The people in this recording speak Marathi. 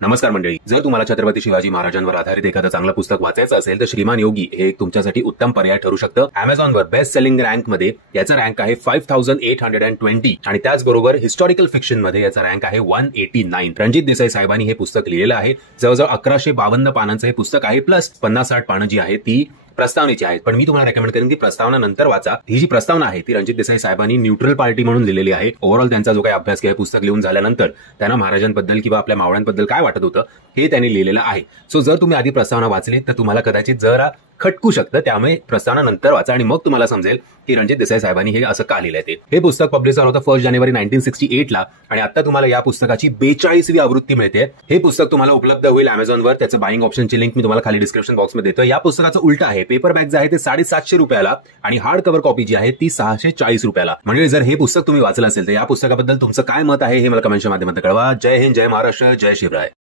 नमस्कार मंडळी. जर तुम्हाला छत्रपती शिवाजी महाराजांवर आधारित एखादं चांगलं पुस्तक वाचायचं असेल तर श्रीमान योगी हे एक तुमच्यासाठी उत्तम पर्याय ठरू शकतं. Amazonवर बेस्ट सेलिंग रँक मध्ये याचा रँक आहे 5820 आणि त्याचबरोबर हिस्टॉरिकल फिक्शन मध्ये याचा रँक आहे 189. रणजित देसाई साहेबांनी हे पुस्तक लिहिलेलं आहे. जवळजवळ 1152 पानांचं हे पुस्तक आहे, प्लस 50-60 पानं जी आहेत ती प्रस्तावनेची आहेत. पण मी तुम्हाला रेकमेंड करेन की प्रस्तावना नंतर वाचा. ही जी प्रस्तावना आहे ती रणजित देसाई साहेबांनी न्यूट्रल पार्टी म्हणून लिहिलेली आहे. ओव्हरऑल त्यांचा जो काही अभ्यास किंवा पुस्तक लिहून झाल्यानंतर त्यांना महाराजांबद्दल किंवा आपल्या मावळ्यांबद्दल काय वाटत होतं हे त्यांनी लिहिलेलं आहे. सो जर तुम्ही आधी प्रस्तावना वाचली तर तुम्हाला कदाचित जरा खटकू शकतं, त्यामुळे प्रस्तावना नंतर वाचा आणि मग तुम्हाला समजेल की रणजित देसाई साहेबांनी हे असं का लिहिलंय ते. हे पुस्तक पब्लिश झालं होतं 1 जानेवारी 1968 ला आणि आता तुम्हाला या पुस्तकाची 42वी आवृत्ती मिळते. हे पुस्तक तुम्हाला उपलब्ध होईल Amazonवर. त्याचं बाईंग ऑप्शनची लिंक मी तुम्हाला खाली डिस्क्रिप्शन बॉक्समध्ये देतो. या पुस्तकाचं उलट आहे, पेपर बॅग जे आहे ते 750 रुपयाला आणि हार्ड कव्हर कॉपी जी आहे ती 640 रुपयाला. म्हणजे जर हे पुस्तक तुम्ही वाचलं असेल तर या पुस्तकाबद्दल तुमचं काय मत आहे हे मला कमेंटच्या माध्यमातून कळवा. जय हिंद, जय महाराष्ट्र, जय शिवराय.